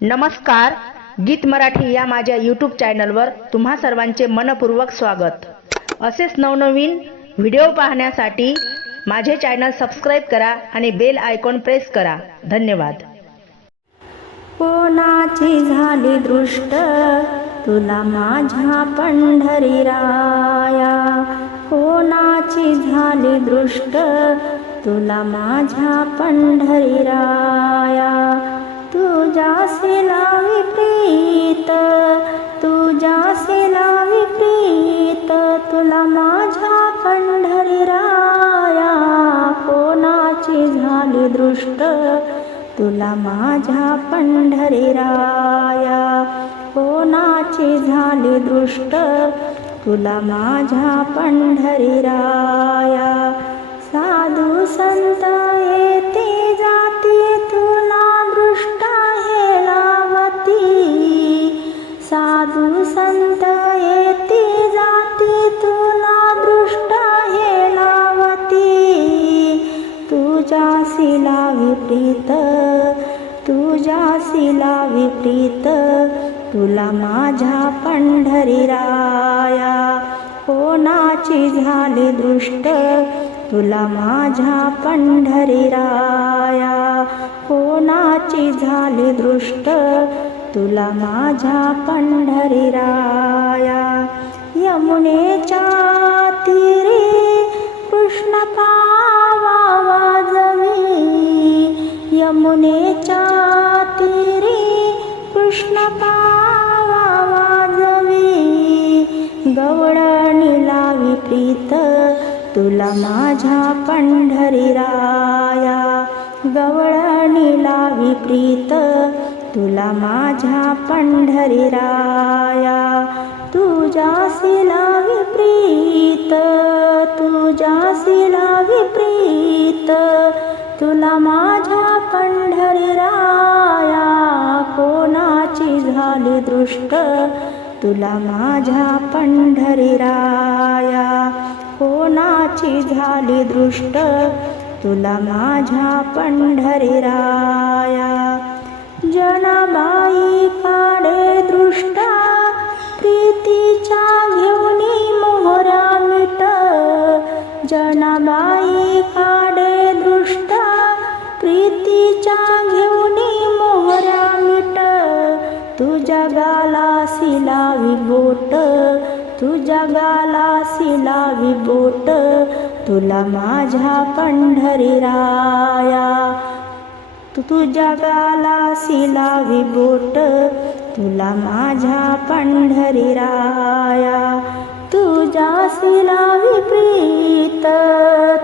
नमस्कार गीत मराठी या माझ्या यूट्यूब चॅनलवर तुम्हा सर्वांचे मनपूर्वक स्वागत. असेच नवनवीन व्हिडिओ पाहण्यासाठी माझे चॅनल सबस्क्राईब करा आणि बेल आयकॉन प्रेस करा. धन्यवाद. कोणाची झाली दृष्ट? तुला माझ्या पंढरी राया कोणाची झाली दृष्ट? तुला माझ्या पंढरी राया माझे झाले दृष्ट तुला माझ्या पंढरी राया कोणाची झाली दृष्ट तुला माझ्या पंढरी राया साधू संत येते जाती तुला दृष्ट हे लावती. साधू संत काशीला लावी तुला माझ्या पंढरी राया कोणाची झाली दृष्ट? तुला माझ्या पंढरी राया कोणाची झाली दृष्ट? तुला माझ्या पंढरी राया यमुनेच्या तीरे कृष्ण पावा वाजवी. यमुनेच्या कृष्ण पावा वाजवी गवळणी लावी प्रीत तुला माझ्या पंढरी राया गवळणी लावी प्रीत तुला माझ्या पंढरी राया तुझ्याशी लावी प्रीत तुझ्याशी लावी प्रीत तुला माझ्या पंढरी राया कोणाची झाली दृष्ट तुला माझ्या पंढरी राया कोणाची झाली दृष्ट तुला माझ्या पंढरी राया जनाबाई का जगाला गाला सिलावी बोट तुला माझ्या पंढरी राया तू तुझ्या जगाला सिलावी बोट तुला माझ्या पंढरी राया तुझ्या सिलावी प्रीत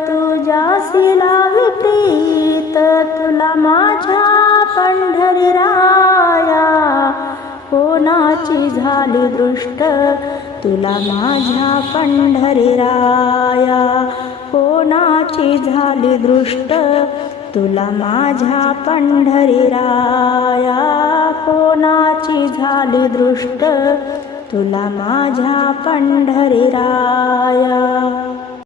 तुझ्या सिलावी प्रीत तुला माझ्या पंढरी राया कोणाची झाली दृष्ट तुला माझ्या पंढरी राया. कोणाची झाली दृष्ट? तुला माझ्या पंढरी राया. कोणाची झाली दृष्ट? तुला माझ्या पंढरी राया.